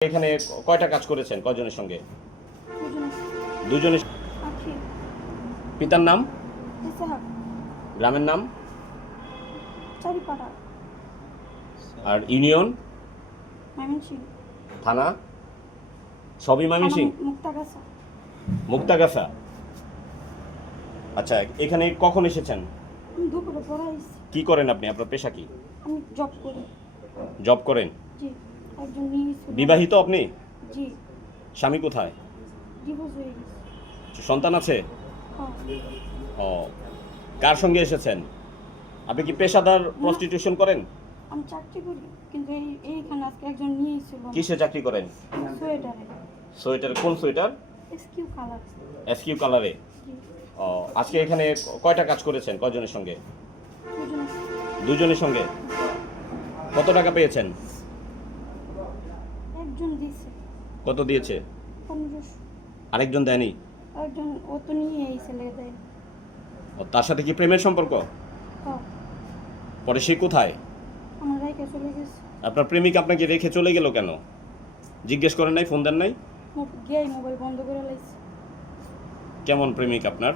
এখানে কয়টা কাজ করেছেন কয়জনের সঙ্গে? দুজনে। দুজনের। আখি। পিতার নাম, ইসাহাক। গ্রামের নাম চারিপাড়া। আর ইউনিয়ন, ময়মনসিংহ। থানা সবই ময়মনসিংহ। মুক্তাগাছা। মুক্তাগাছা। আচ্ছা, এখানে কখন এসেছেন? আমি দুপুরে পড়াইছি। কি করেন আপনি? আপনার পেশা কি? আমি জব করি। জব করেন? জি। একজন নিয়েছিল। বিবাহিত আপনি? জি। স্বামী কোথায়? ডিভোর্স হয়ে গেছে। সন্তান আছে? হ্যাঁ। ও, কার সঙ্গে এসেছেন? আপনি কি পেশাদার প্রস্টিটিউশন করেন? আমি চাকরি করি, কিন্তু এইখানে আজকে একজন নিয়েছিল। কিসে চাকরি করেন? সোয়েটারে। সোয়েটার? কোন সোয়েটার? SQ colour. এসকিউ কালারে। জি। ও, আজকে এখানে কয়টা কাজ করেছেন কয়জনের সঙ্গে? দুজনে। দুজনের সঙ্গে। কত টাকা পেয়েছেন? একজন দিছে কত দিয়েছে? 1500। আরেকজন দেয়নি? একজন ও তো নিয়ে এই ছেলে দেয়। ও, তার সাথে কি প্রেমের সম্পর্ক? হ্যাঁ। পরে সে কোথায়? আমার রাইকে চলে গেছে। আপনার প্রেমিক আপনাকে রেখে চলে গেল কেন? জিজ্ঞেস করেন নাই, ফোন দেন নাই? গিয়ে মোবাইল বন্ধ করে লাইছে। কেমন প্রেমিক আপনার?